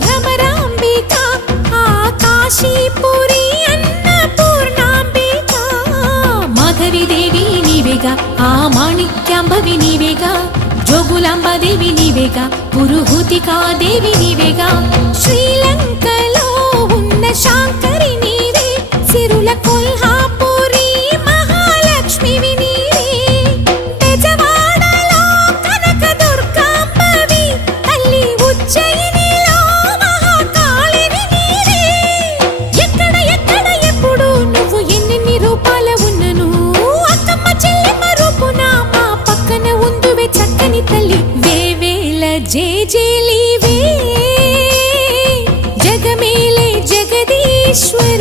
భ్రమరాంబిక ఆ కాశీపురి అన్నపూర్ణాంబిక మాధవి దేవి నీవేగా ఆ మాణిక్యాంబవి నీవేగా జోగులాంబదేవి నీవేగా పురుహూతికా దేవి నీవేగా శ్రీలంకలో ఉన్న శాంకరి నీవే సిరుల కొల్హాపురి మహాలక్ష్మివి నీవే బెజవాడలో కనక దుర్గాంబవి తల్లి ఉజ్జయినిలో మహాకాళివి నీవే ఎక్కడ ఎక్కడ ఎప్పుడు నువ్వు ఎన్నెన్ని రూపాల ఉన్నను అక్కమ్మ చెల్లెమ్మ రూపున మా పక్కన ఉందువే చక్కని తల్లి వేవేల జేజేలివే జగమేలే జగదీశ్వరి